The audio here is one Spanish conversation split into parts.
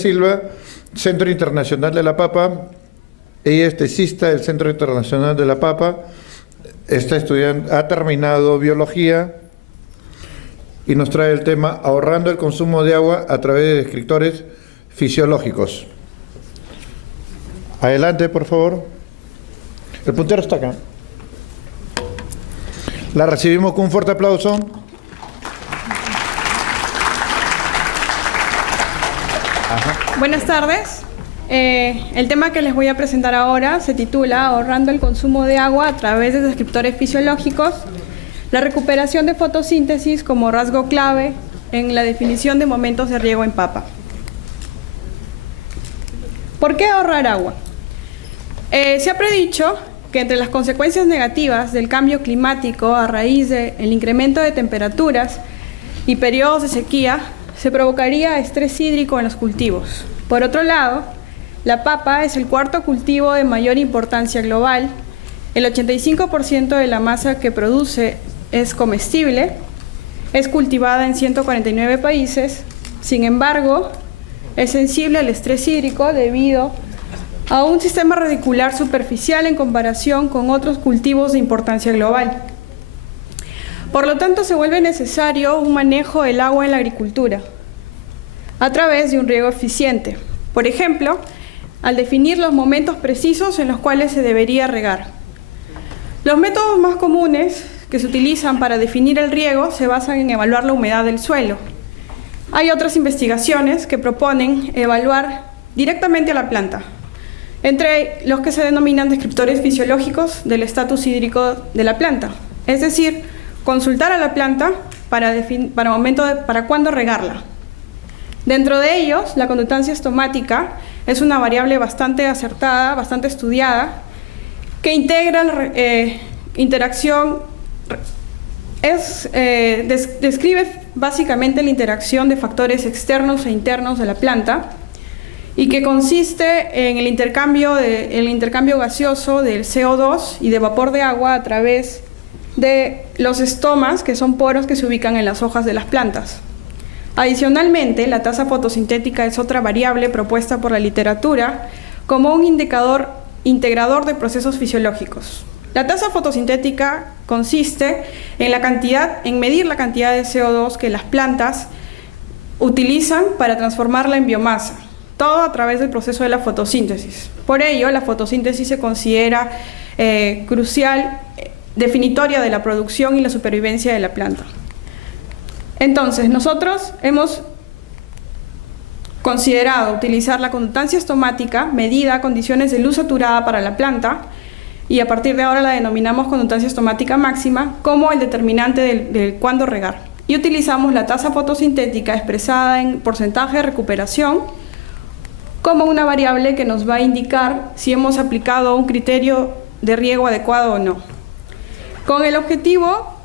Silva, Centro Internacional de la Papa. Ella es tesista del Centro Internacional de la Papa. Está estudiando, ha terminado biología y nos trae el tema ahorrando el consumo de agua a través de descriptores fisiológicos. Adelante, por favor. El puntero está acá. La recibimos con un fuerte aplauso. Buenas tardes. El tema que les voy a presentar ahora se titula Ahorrando el consumo de agua a través de descriptores fisiológicos, la recuperación de fotosíntesis como rasgo clave en la definición de momentos de riego en papa. ¿Por qué ahorrar agua? Se ha predicho que entre las consecuencias negativas del cambio climático a raíz del incremento de temperaturas y periodos de sequía se provocaría estrés hídrico en los cultivos. Por otro lado, la papa es el cuarto cultivo de mayor importancia global. El 85% de la masa que produce es comestible, es cultivada en 149 países. Sin embargo, es sensible al estrés hídrico debido a un sistema radicular superficial en comparación con otros cultivos de importancia global. Por lo tanto, se vuelve necesario un manejo del agua en la agricultura a través de un riego eficiente. Por ejemplo, al definir los momentos precisos en los cuales se debería regar. Los métodos más comunes que se utilizan para definir el riego se basan en evaluar la humedad del suelo. Hay otras investigaciones que proponen evaluar directamente a la planta, entre los que se denominan descriptores fisiológicos del estatus hídrico de la planta. Es decir, consultar a la planta para cuándo regarla. Dentro de ellos, la conductancia estomática es una variable bastante acertada, bastante estudiada, que integra describe básicamente la interacción de factores externos e internos de la planta y que consiste en el intercambio gaseoso del CO2 y de vapor de agua a través de los estomas, que son poros que se ubican en las hojas de las plantas. Adicionalmente, la tasa fotosintética es otra variable propuesta por la literatura como un indicador integrador de procesos fisiológicos. La tasa fotosintética consiste en medir la cantidad de CO2 que las plantas utilizan para transformarla en biomasa, todo a través del proceso de la fotosíntesis. Por ello, la fotosíntesis se considera crucial, definitoria de la producción y la supervivencia de la planta. Entonces, nosotros hemos considerado utilizar la conductancia estomática medida a condiciones de luz saturada para la planta, y a partir de ahora la denominamos conductancia estomática máxima, como el determinante de cuándo regar. Y utilizamos la tasa fotosintética expresada en porcentaje de recuperación como una variable que nos va a indicar si hemos aplicado un criterio de riego adecuado o no. Con el objetivo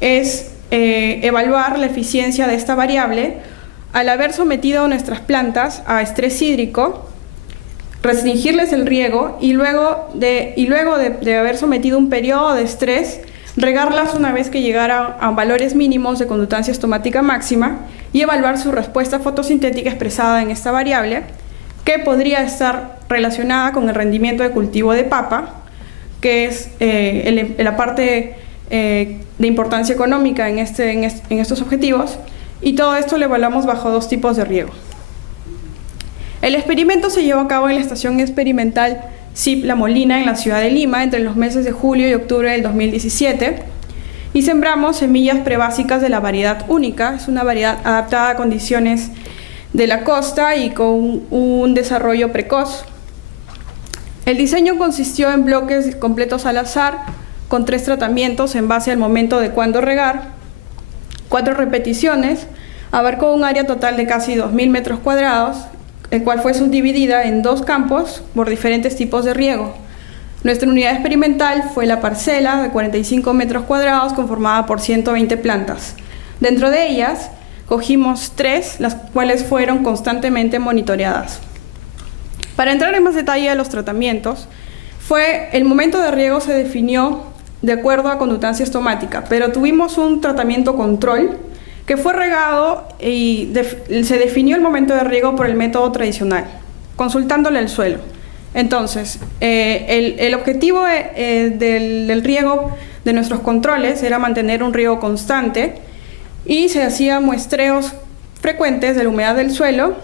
es evaluar la eficiencia de esta variable al haber sometido a nuestras plantas a estrés hídrico, restringirles el riego y luego de haber sometido un periodo de estrés, regarlas una vez que llegara a valores mínimos de conductancia estomática máxima y evaluar su respuesta fotosintética expresada en esta variable, que podría estar relacionada con el rendimiento de cultivo de papa, que es la parte de importancia económica en estos objetivos, y todo esto lo evaluamos bajo dos tipos de riego. El experimento se llevó a cabo en la estación experimental CIP La Molina en la ciudad de Lima entre los meses de julio y octubre del 2017 y sembramos semillas prebásicas de la variedad única. Es una variedad adaptada a condiciones de la costa y con un desarrollo precoz. El diseño consistió en bloques completos al azar con 3 tratamientos en base al momento de cuándo regar, 4 repeticiones, abarcó un área total de casi 2.000 metros cuadrados, el cual fue subdividida en 2 campos por diferentes tipos de riego. Nuestra unidad experimental fue la parcela de 45 metros cuadrados conformada por 120 plantas. Dentro de ellas, cogimos 3, las cuales fueron constantemente monitoreadas. Para entrar en más detalle a los tratamientos, el momento de riego se definió de acuerdo a conductancia estomática, pero tuvimos un tratamiento control que fue regado y se definió el momento de riego por el método tradicional, consultándole el suelo. Entonces, el objetivo del riego de nuestros controles era mantener un riego constante y se hacían muestreos frecuentes de la humedad del suelo,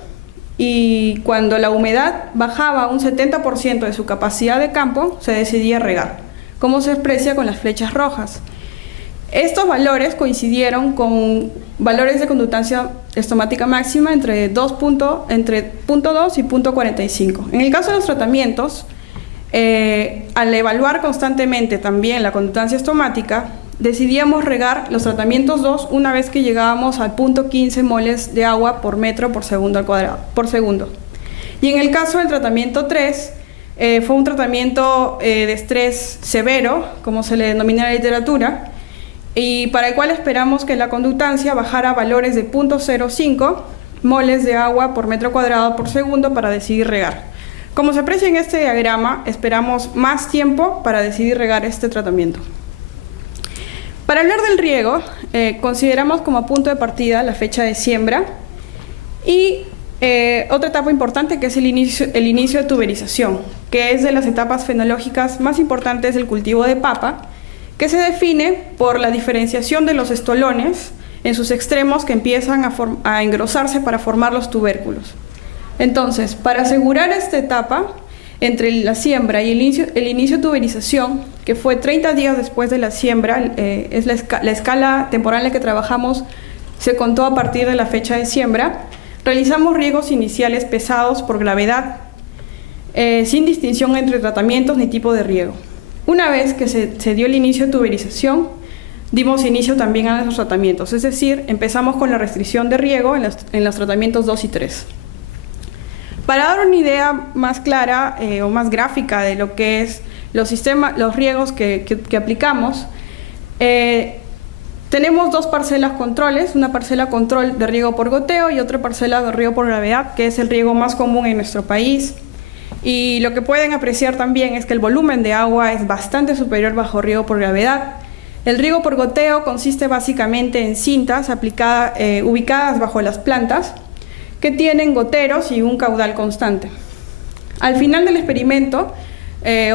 y cuando la humedad bajaba un 70% de su capacidad de campo, se decidía regar, como se expresa con las flechas rojas. Estos valores coincidieron con valores de conductancia estomática máxima entre 0.2 y 0.45. En el caso de los tratamientos, al evaluar constantemente también la conductancia estomática, decidíamos regar los tratamientos 2 una vez que llegábamos al 0.15 moles de agua por metro por segundo al cuadrado, por segundo. Y en el caso del tratamiento 3, fue un tratamiento de estrés severo, como se le denomina en la literatura, y para el cual esperamos que la conductancia bajara a valores de 0.05 moles de agua por metro cuadrado por segundo para decidir regar. Como se aprecia en este diagrama, esperamos más tiempo para decidir regar este tratamiento. Para hablar del riego, consideramos como punto de partida la fecha de siembra y otra etapa importante, que es el inicio de tuberización, que es de las etapas fenológicas más importantes del cultivo de papa, que se define por la diferenciación de los estolones en sus extremos que empiezan a engrosarse para formar los tubérculos. Entonces, para asegurar esta etapa, entre la siembra y el inicio de tuberización, que fue 30 días después de la siembra, es la escala temporal en la que trabajamos, se contó a partir de la fecha de siembra, realizamos riegos iniciales pesados por gravedad, sin distinción entre tratamientos ni tipo de riego. Una vez que se dio el inicio de tuberización, dimos inicio también a nuestros tratamientos, es decir, empezamos con la restricción de riego en los tratamientos 2 y 3. Para dar una idea más clara o más gráfica de lo que es los riegos que aplicamos, tenemos dos parcelas controles, una parcela control de riego por goteo y otra parcela de riego por gravedad, que es el riego más común en nuestro país. Y lo que pueden apreciar también es que el volumen de agua es bastante superior bajo riego por gravedad. El riego por goteo consiste básicamente en cintas ubicadas bajo las plantas, que tienen goteros y un caudal constante. Al final del experimento,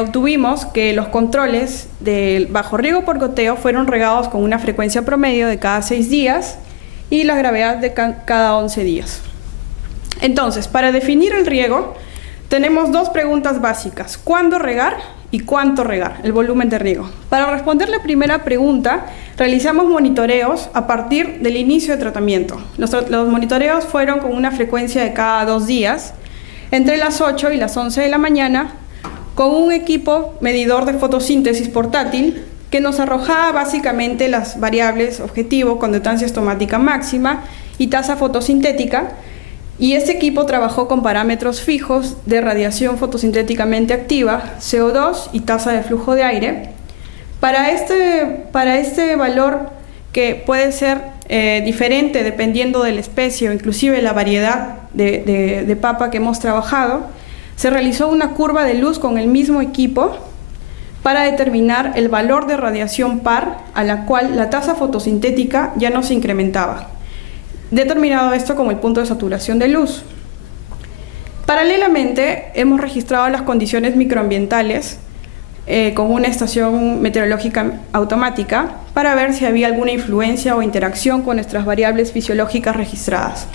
obtuvimos que los controles del bajo riego por goteo fueron regados con una frecuencia promedio de cada 6 días y la gravedad de cada 11 días. Entonces, para definir el riego, tenemos dos preguntas básicas: ¿cuándo regar y cuánto regar? El volumen de riego. Para responder la primera pregunta, realizamos monitoreos a partir del inicio de tratamiento. Los monitoreos fueron con una frecuencia de cada 2 días, entre las 8 y las 11 de la mañana, con un equipo medidor de fotosíntesis portátil que nos arrojaba básicamente las variables objetivo, conductancia estomática máxima y tasa fotosintética, y este equipo trabajó con parámetros fijos de radiación fotosintéticamente activa, CO2 y tasa de flujo de aire. Para este valor, que puede ser diferente dependiendo de la especie o inclusive la variedad de papa que hemos trabajado, se realizó una curva de luz con el mismo equipo para determinar el valor de radiación par a la cual la tasa fotosintética ya no se incrementaba, determinado esto como el punto de saturación de luz. Paralelamente, hemos registrado las condiciones microambientales con una estación meteorológica automática para ver si había alguna influencia o interacción con nuestras variables fisiológicas registradas.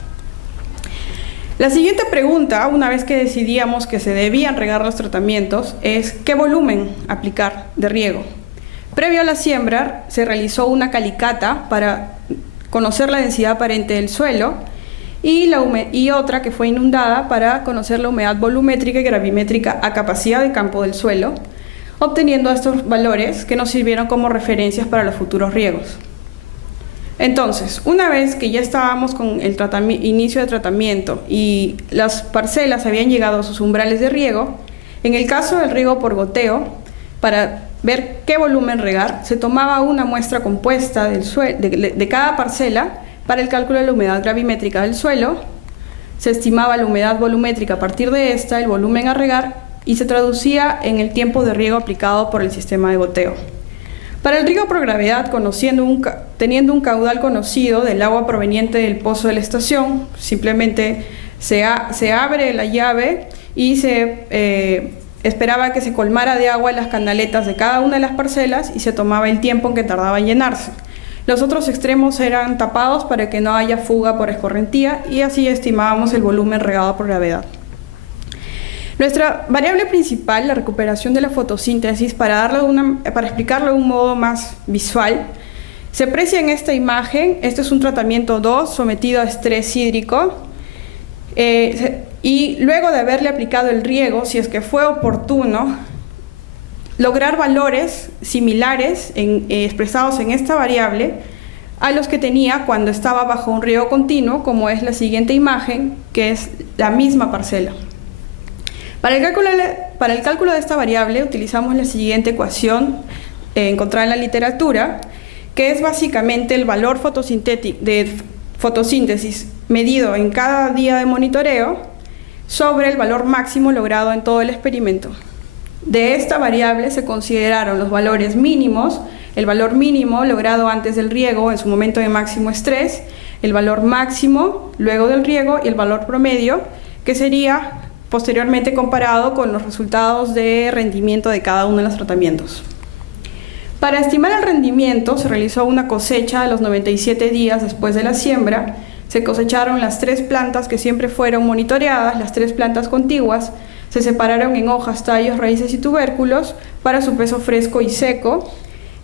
La siguiente pregunta, una vez que decidíamos que se debían regar los tratamientos, es ¿qué volumen aplicar de riego? Previo a la siembra, se realizó una calicata para conocer la densidad aparente del suelo y otra que fue inundada para conocer la humedad volumétrica y gravimétrica a capacidad de campo del suelo, obteniendo estos valores que nos sirvieron como referencias para los futuros riegos. Entonces, una vez que ya estábamos con el inicio de tratamiento y las parcelas habían llegado a sus umbrales de riego, en el caso del riego por goteo, para ver qué volumen regar, se tomaba una muestra compuesta de cada parcela para el cálculo de la humedad gravimétrica del suelo, se estimaba la humedad volumétrica a partir de esta, el volumen a regar, y se traducía en el tiempo de riego aplicado por el sistema de goteo. Para el riego por gravedad, teniendo un caudal conocido del agua proveniente del pozo de la estación, simplemente se abre la llave y se esperaba que se colmara de agua las canaletas de cada una de las parcelas y se tomaba el tiempo en que tardaba en llenarse. Los otros extremos eran tapados para que no haya fuga por escorrentía y así estimábamos el volumen regado por gravedad. Nuestra variable principal, la recuperación de la fotosíntesis, para explicarlo de un modo más visual, se aprecia en esta imagen. Este es un tratamiento 2 sometido a estrés hídrico y luego de haberle aplicado el riego, si es que fue oportuno, lograr valores similares expresados en esta variable a los que tenía cuando estaba bajo un riego continuo, como es la siguiente imagen, que es la misma parcela. Para el cálculo de esta variable utilizamos la siguiente ecuación encontrada en la literatura, que es básicamente el valor de fotosíntesis medido en cada día de monitoreo sobre el valor máximo logrado en todo el experimento. De esta variable se consideraron los valores mínimos, el valor mínimo logrado antes del riego en su momento de máximo estrés, el valor máximo luego del riego y el valor promedio, que sería posteriormente comparado con los resultados de rendimiento de cada uno de los tratamientos. Para estimar el rendimiento se realizó una cosecha a los 97 días después de la siembra. Se cosecharon las 3 plantas que siempre fueron monitoreadas, las 3 plantas contiguas, se separaron en hojas, tallos, raíces y tubérculos para su peso fresco y seco,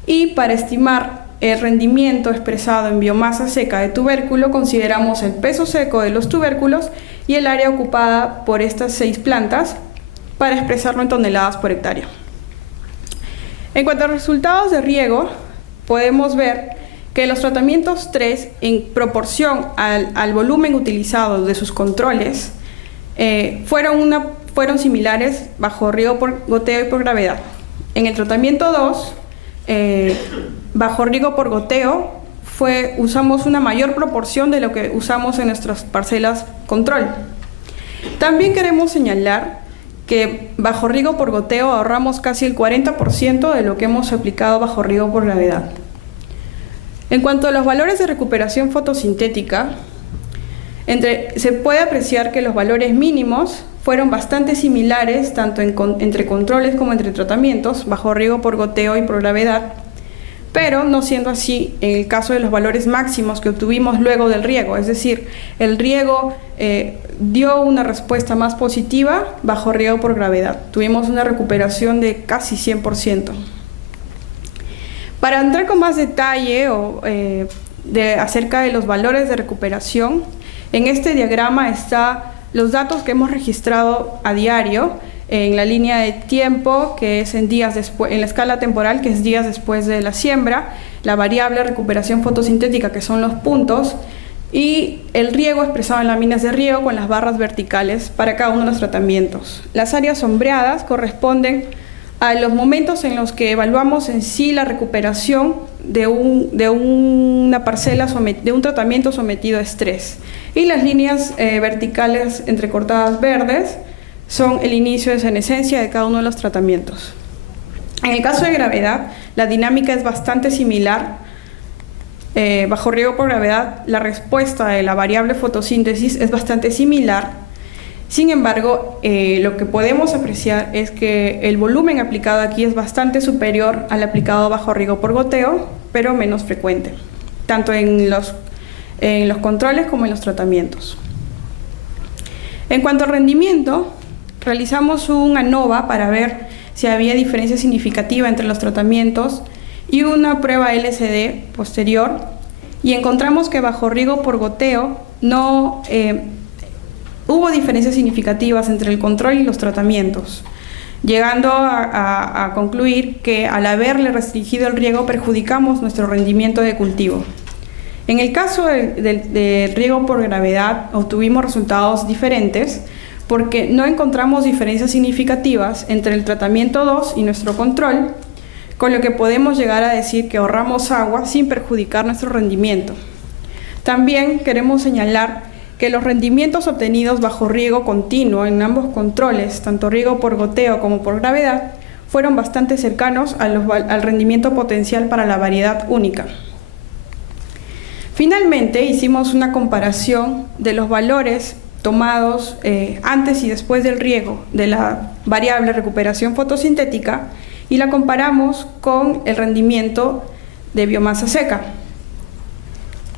y para estimar el rendimiento expresado en biomasa seca de tubérculo consideramos el peso seco de los tubérculos y el área ocupada por estas 6 plantas para expresarlo en toneladas por hectárea. En cuanto a resultados de riego, podemos ver que los tratamientos 3, en proporción al volumen utilizado de sus controles, fueron similares bajo riego por goteo y por gravedad. En el tratamiento 2, bajo riego por goteo, usamos una mayor proporción de lo que usamos en nuestras parcelas control. También queremos señalar que bajo riego por goteo ahorramos casi el 40% de lo que hemos aplicado bajo riego por gravedad. En cuanto a los valores de recuperación fotosintética, se puede apreciar que los valores mínimos fueron bastante similares tanto entre controles como entre tratamientos, bajo riego por goteo y por gravedad, pero no siendo así en el caso de los valores máximos que obtuvimos luego del riego, es decir, el riego dio una respuesta más positiva bajo riego por gravedad. Tuvimos una recuperación de casi 100%. Para entrar con más detalle acerca de los valores de recuperación, en este diagrama están los datos que hemos registrado a diario en la línea de tiempo, que es en la escala temporal, que es días después de la siembra, la variable recuperación fotosintética, que son los puntos, y el riego expresado en láminas de riego con las barras verticales para cada uno de los tratamientos. Las áreas sombreadas corresponden a los momentos en los que evaluamos en sí la recuperación de una parcela, de un tratamiento sometido a estrés. Y las líneas verticales entrecortadas verdes son el inicio de senescencia de cada uno de los tratamientos. En el caso de gravedad, la dinámica es bastante similar. Bajo riego por gravedad, la respuesta de la variable fotosíntesis es bastante similar. Sin embargo, lo que podemos apreciar es que el volumen aplicado aquí es bastante superior al aplicado bajo riego por goteo, pero menos frecuente, tanto en los controles como en los tratamientos. En cuanto al rendimiento, realizamos un ANOVA para ver si había diferencia significativa entre los tratamientos y una prueba LCD posterior, y encontramos que bajo riego por goteo no hubo diferencias significativas entre el control y los tratamientos, llegando a concluir que al haberle restringido el riego perjudicamos nuestro rendimiento de cultivo. En el caso de riego por gravedad obtuvimos resultados diferentes porque no encontramos diferencias significativas entre el tratamiento 2 y nuestro control, con lo que podemos llegar a decir que ahorramos agua sin perjudicar nuestro rendimiento. También queremos señalar que los rendimientos obtenidos bajo riego continuo en ambos controles, tanto riego por goteo como por gravedad, fueron bastante cercanos al rendimiento potencial para la variedad única. Finalmente, hicimos una comparación de los valores tomados antes y después del riego de la variable recuperación fotosintética y la comparamos con el rendimiento de biomasa seca.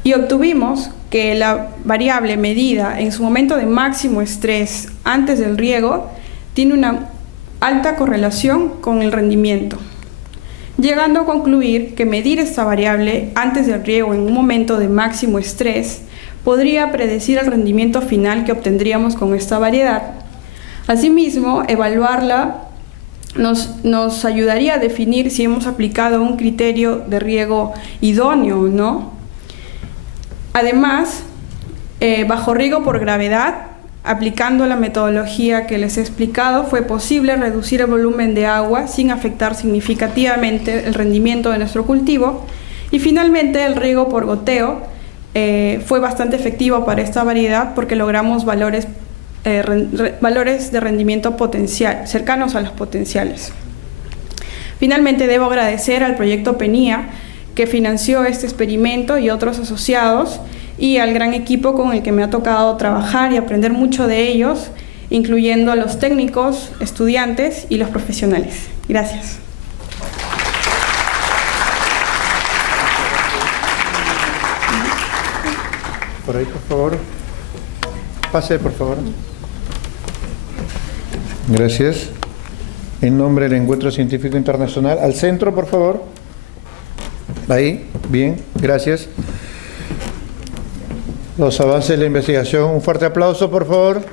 Y obtuvimos que la variable medida en su momento de máximo estrés antes del riego tiene una alta correlación con el rendimiento, llegando a concluir que medir esta variable antes del riego en un momento de máximo estrés podría predecir el rendimiento final que obtendríamos con esta variedad. Asimismo, evaluarla nos ayudaría a definir si hemos aplicado un criterio de riego idóneo o no. Además, bajo riego por gravedad, aplicando la metodología que les he explicado, fue posible reducir el volumen de agua sin afectar significativamente el rendimiento de nuestro cultivo. Y finalmente, el riego por goteo fue bastante efectivo para esta variedad porque logramos valores de rendimiento potencial, cercanos a los potenciales. Finalmente, debo agradecer al proyecto PENIA, que financió este experimento, y otros asociados, y al gran equipo con el que me ha tocado trabajar y aprender mucho de ellos, incluyendo a los técnicos, estudiantes y los profesionales. Gracias. Por ahí, por favor. Pase, por favor. Gracias. En nombre del Encuentro Científico Internacional, al centro, por favor. Ahí, bien, gracias. Los avances de la investigación, un fuerte aplauso, por favor.